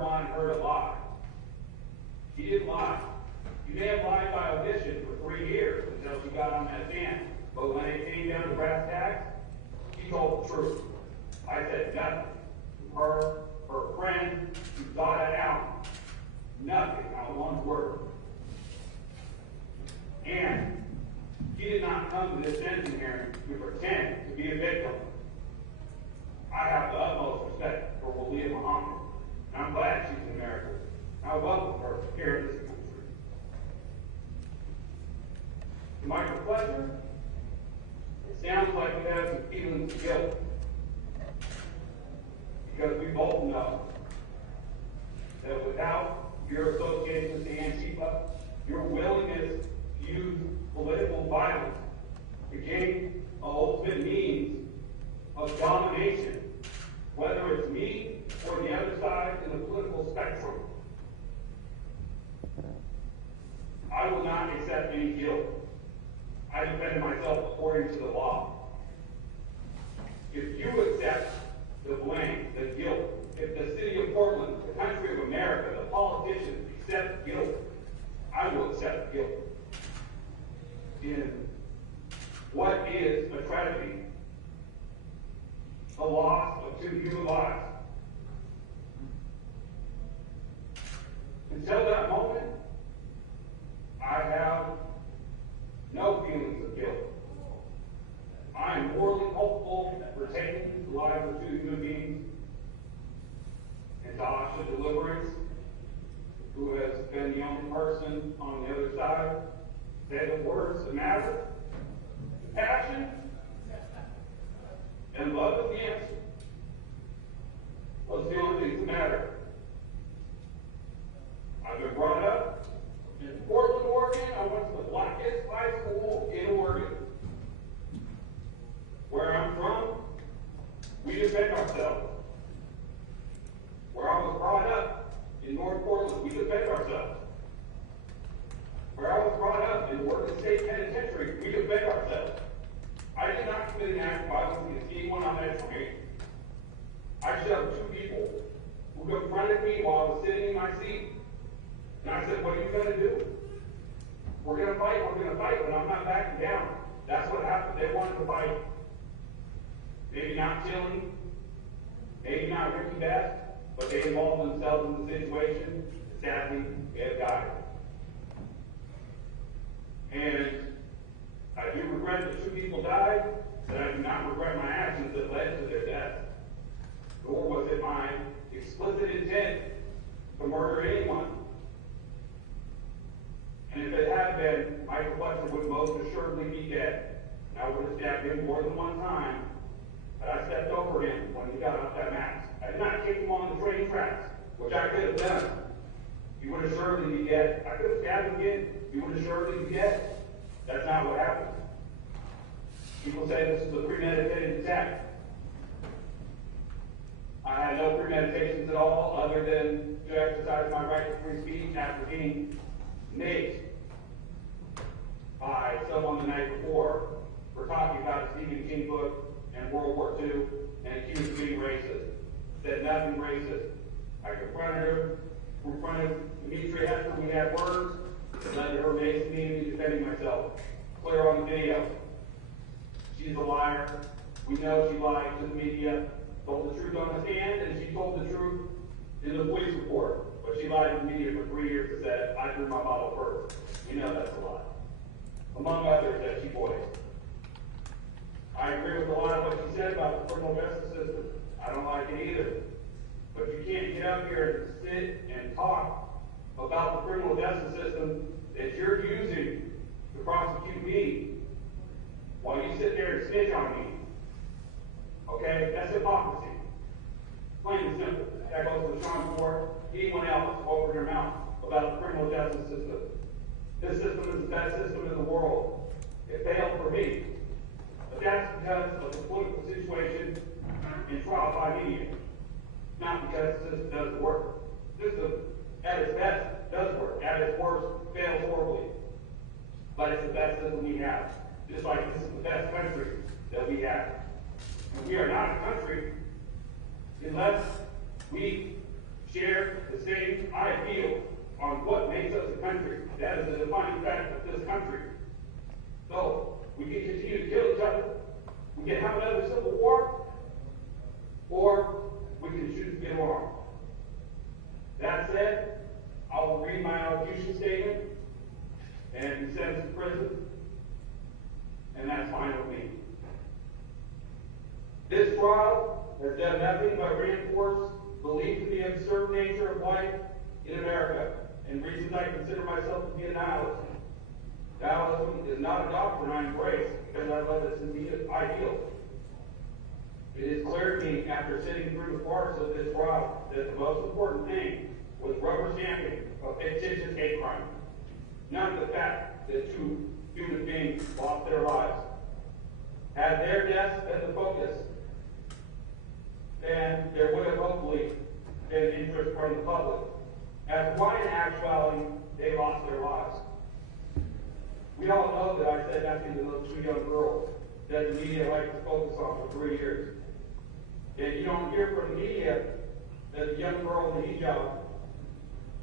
upon her to lie. She didn't lie. She may have lied by omission for 3 years until she got on that stand. But when it came down to brass tacks, she told the truth. I said nothing. Her friend, who thought it out, nothing, not one word. And she did not come to this sentencing hearing to pretend to be a victim. I have the utmost respect for Walia Muhammad, and I'm glad she's an American. I welcome her here in this country. To Michael Fletcher, it sounds like we have some feelings of guilt, because we both know that without your association with the Antifa, your willingness to use political violence became an ultimate means of domination, whether it's me or the other side in the political spectrum. I will not accept any guilt. I defended myself according to the law. If you accept the blame, the guilt, if the city of Portland, the country of America, the politicians accept guilt, I will accept guilt. In what is a tragedy? A loss of 2 human lives. Until that moment, I have no feelings of guilt. I am morally culpable for taking the lives of 2 human beings. And Tasha Deliverance, who has been the only person on the other side, said the words that matter. Passion and love is the answer. Those are the only things that matter. I've been brought up in Portland, Oregon. I went to the blackest high school in Oregon. Where I'm from, we defend ourselves. Where I was brought up in North Portland, we defend ourselves. Where I was brought up in Oregon State Penitentiary, we defend ourselves. I did not commit an act of violence against anyone on that train. I shoved 2 people who confronted me while I was sitting in my seat. And I said, what are you going to do? We're going to fight, but I'm not backing down. That's what happened. They wanted to fight. Maybe not killing, maybe not Ricky Best, but they involved themselves in the situation. Sadly, they have died. And I do regret that 2 people died, but I do not regret my actions that led to their death. Nor was it my explicit intent to murder anyone. And if it had been, Michael Fletcher would most assuredly be dead. And I would have stabbed him more than one time, but I stepped over him when he got off that mask. I did not kick him on the train tracks, which I could have done. He would assuredly be dead. I could have stabbed him again. He would assuredly be dead. That's not what happened. People say this is a premeditated attack. I had no premeditations at all other than to exercise my right to free speech after being naked by someone the night before for talking about a Stephen King book and World War II and accused of being racist. Said nothing racist. I confronted Dimitri after we had words that led to her amazing me defending myself. Clear on the video. She's a liar. We know she lied to the media, told the truth on the stand, and she told the truth in the police report. But she lied to the media for 3 years and said, I threw my bottle first. We know that's a lie. Among others that she voiced. I agree with a lot of what she said about the criminal justice system. I don't like it either. But you can't get up here and sit and talk about the criminal justice system that you're using to prosecute me while you sit there and snitch on me. Okay? That's hypocrisy. Plain and simple. That goes to the Sean Ford, anyone else, open your mouth about the criminal justice system. This system is the best system in the world. It failed for me. But that's because of the political situation in trial by media. Not because the system doesn't work. The system, at its best, does work. At its worst, fails horribly. But it's the best system we have. Just like this is the best country that we have. And we are not a country unless we share the stating, I feel, on what makes us a country. That is the defining fact of this country. So, we can continue to kill each other. We can have another civil war, or we can choose to get along. That said, I will read my allocution statement and be sentenced to prison, and that's fine with me. This trial has done nothing but reinforce belief in the absurd nature of life in America, and reasons I consider myself to be a nihilist. Nihilism is not a doctrine I embrace because I love its ideal. It is clear to me after sitting through the farce of this trial that the most important thing was rubber stamping a fictitious hate crime, not the fact that two human beings lost their lives. Had their deaths been the focus, then there would have hopefully been interest from the public, as why in actuality they lost their lives. We all know that I said nothing to those two young girls that the media liked to focus on for 3 years. And you don't hear from the media that the young girl in the hijab,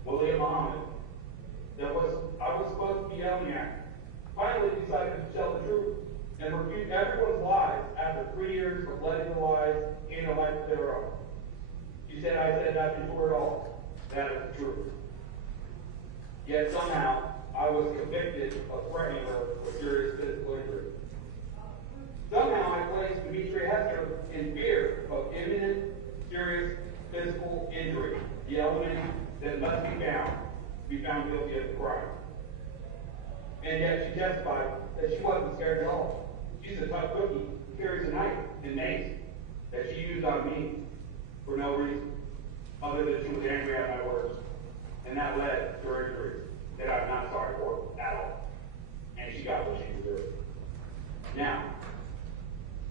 William Muhammad, I was supposed to be yelling at, finally decided to tell the truth and refute everyone's lies after 3 years of letting the lies gain a life of their own. She said I said nothing to her at all. That is the truth. Yet somehow, I was convicted of threatening her with serious physical injury. Somehow I placed Demetria Hester in fear of imminent, serious physical injury, the element that must be found guilty of the crime. And yet she testified that she wasn't scared at all. She's a tough cookie who carries a knife and mace that she used on me for no reason, other than she was angry at my words. And that led to her injuries that I'm not sorry for at all. And she got what she deserved. Now,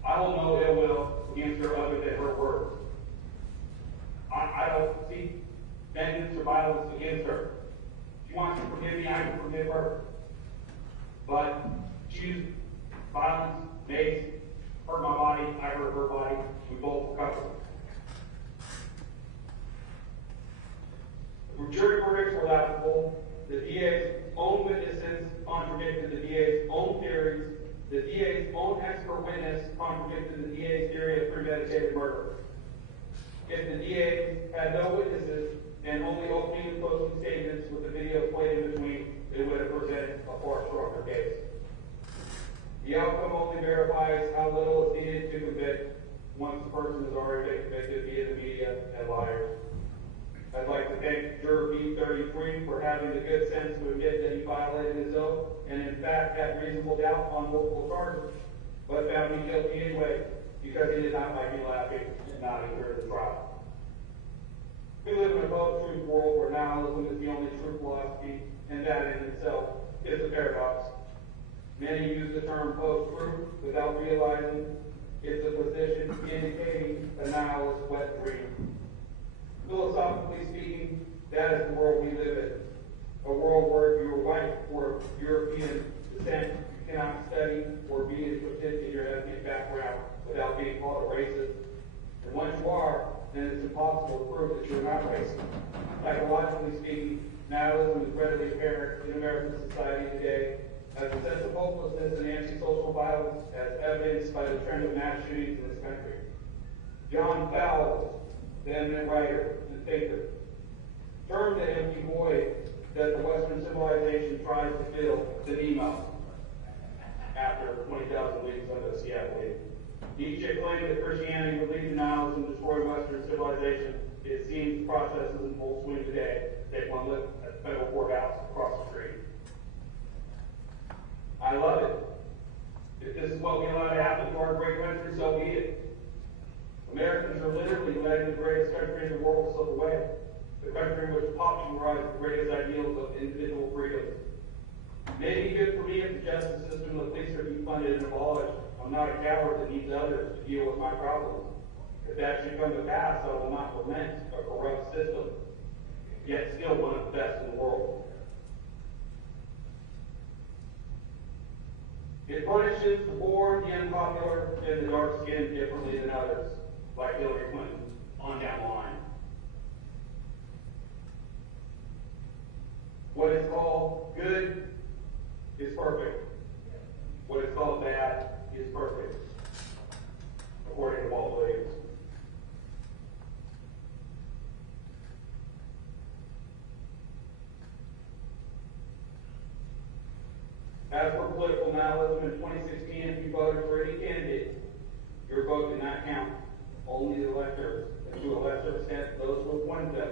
I don't know ill will against her other than her words. I don't seek vengeance or violence against her. If she wants to forgive me, I can forgive her. But she used violence, mace, hurt my body, I hurt her body, we both recovered. The jury verdicts were laughable. The DA's own witnesses contradicted the DA's own theories. The DA's own expert witness contradicted the DA's theory of premeditated murder. If the DA had no witnesses and only opening and closing statements with the video played in between, it would have presented a far stronger case. The outcome only verifies how little is needed to convict once the person has already been convicted via the media and liars. I'd like to thank juror B33 for having the good sense to admit that he violated his oath and in fact had reasonable doubt on multiple charges, but found me guilty anyway because he did not like me laughing and nodding during the trial. We live in a post-truth world where nihilism is the only true philosophy, and that in itself is a paradox. Many use the term post-truth without realizing it's a position indicating a nihilist wet dream. Philosophically speaking, that is the world we live in. A world where if you are white or of European descent, you cannot study or be interested in your ethnic background without being called a racist. And once you are, then it's impossible to prove that you're not racist. Psychologically speaking, nihilism is readily apparent in American society today as a sense of hopelessness and antisocial violence as evidenced by the trend of mass shootings in this country. John Fowles, the eminent writer and thinker, termed the empty void that the Western civilization tries to fill the Nemo after 20,000 weeks under the Seattle League. Nietzsche claimed that Christianity would lead to nihilism and destroy Western civilization. It seems the process is in full swing today. Take one look at the federal courthouse across the street. I love it. If this is what we allow to happen to our great country, so be it. Americans are literally letting the greatest country in the world slip away. The country which popularized the greatest ideals of individual freedom. It may be good for me if the justice system and the police are defunded and abolished. I'm not a coward that needs others to deal with my problems. If that should come to pass, I will not lament a corrupt system, yet still one of the best in the world. It punishes the poor, the unpopular, and the dark-skinned differently than others, like Hillary Clinton, on down the line. it's called good is perfect. What is called bad is perfect, according to Walt Williams. As for political nihilism in 2016, if you voted for any candidate, your vote did not count. Only the electors, and to a lesser extent, those who appointed them.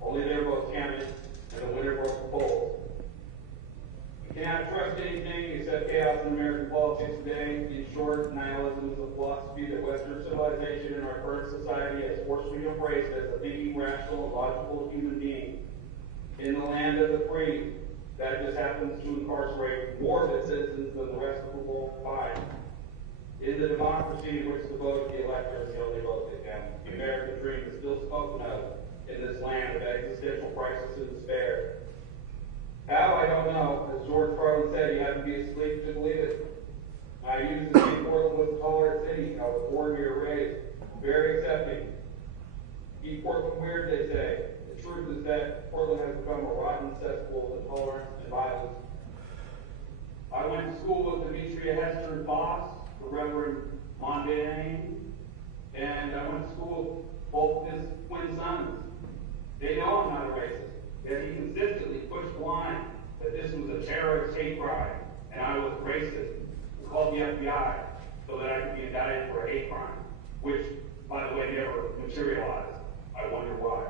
Only their votes counted, and the winner broke the polls. You cannot trust anything except chaos in American politics today. In short, nihilism is a philosophy that Western civilization and our current society has forced me to embrace as a thinking, rational, and logical human being. In the land of the free, that just happens to incarcerate more of its citizens than the rest of the world combined. In the democracy in which the vote of the elector is the only vote that counts, the American dream is still spoken of in this land of existential crisis and despair. How, I don't know. As George Carlin said, you have to be asleep to believe it. I used to think Portland was a tolerant city. I was born here, raised, very accepting. Keep Portland weird, they say. The truth is that Portland has become a rotten cesspool of intolerance and violence. I went to school with Demetria Hester's boss, the Reverend Mondane, and I went to school with both his twin sons. They know I'm not a racist, yet he consistently pushed the line that this was a terrorist hate crime, and I was racist. He called the FBI so that I could be indicted for a hate crime, which, by the way, never materialized. I wonder why.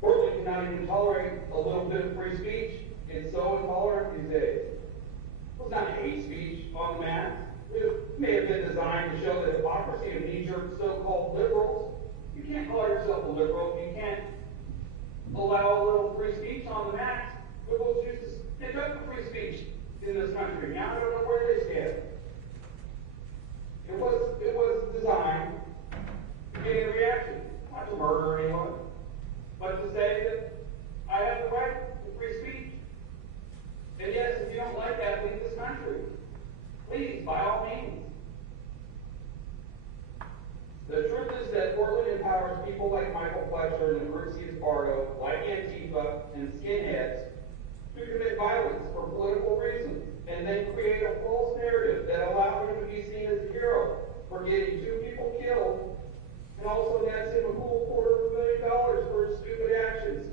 Portland cannot even tolerate a little bit of free speech. It's so intolerant these days. It was not hate speech on the map. It may have been designed to show the hypocrisy of knee-jerk so-called liberals. You can't call yourself a liberal if you can't allow a little free speech on the map. Liberals used to stick up for free speech in this country. Now I don't know where they stand. It was designed to get a reaction, not to murder anyone, but to say that I have the right to free speech. And yes, if you don't like that, leave this country. Please, by all means. The truth is that Portland empowers people like Michael Fletcher and the group Bardo, like Antifa and skinheads, to commit violence for political reasons, and then create a false narrative that allows him to be seen as a hero for getting 2 people killed, and also nets him a cool $250,000 for his stupid actions.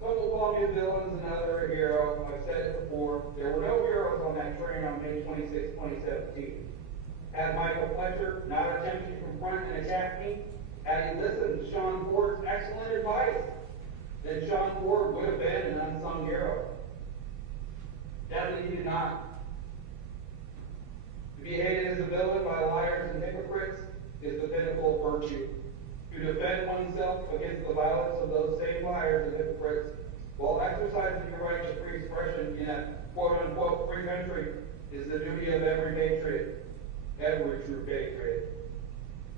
Some will call me a villain and another a hero. I've said it before. There were no heroes on that train on May 26, 2017. Had Michael Fletcher not attempted to confront and attack me, had he listened to Sean Ford's excellent advice, then Sean Ford would have been an unsung hero. Sadly, he did not. To be hated as a villain by liars and hypocrites is the pinnacle of virtue. To defend oneself against the violence of those same liars and hypocrites while exercising your right to free expression in a quote-unquote free country is the duty of every patriot, every true patriot.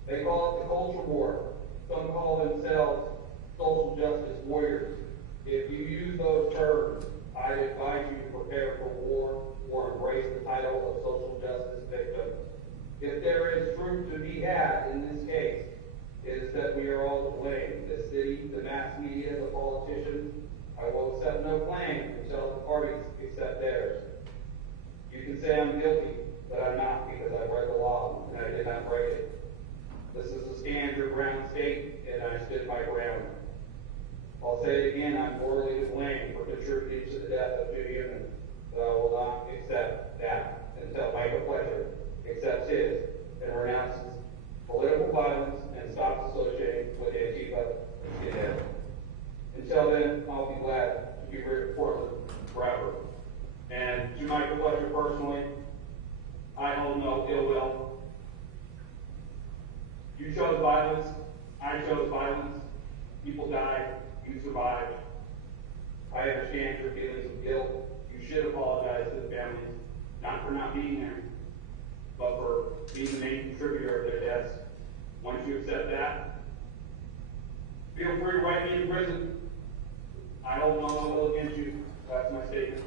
They call it the culture war. Some call themselves social justice warriors. If you use those terms, I advise you to prepare for war or embrace the title of social justice victim. If there is truth to be had in this case, it is that we are all to blame. The city, the mass media, the politicians. I will accept no blame until the parties accept theirs. You can say I'm guilty, but I'm not, because I've read the law and I did not break it. This is a stand your ground state, and I stood my ground. I'll say it again, I'm morally to blame for contributing to the death of 2 humans, but I will not accept that until Michael Fletcher accepts his and renounces political violence and stops associating with Antifa and skinheads. Until then, I'll be glad to be rid of Portland forever. And to Michael Fletcher personally, I hold no ill will. You chose violence. I chose violence. People died. You survived. I understand your feelings of guilt. You should apologize to the families, not for not being there, but for being the main contributor of their deaths. Once you accept that, feel free to write me in prison. I hold no ill will against you. That's my statement.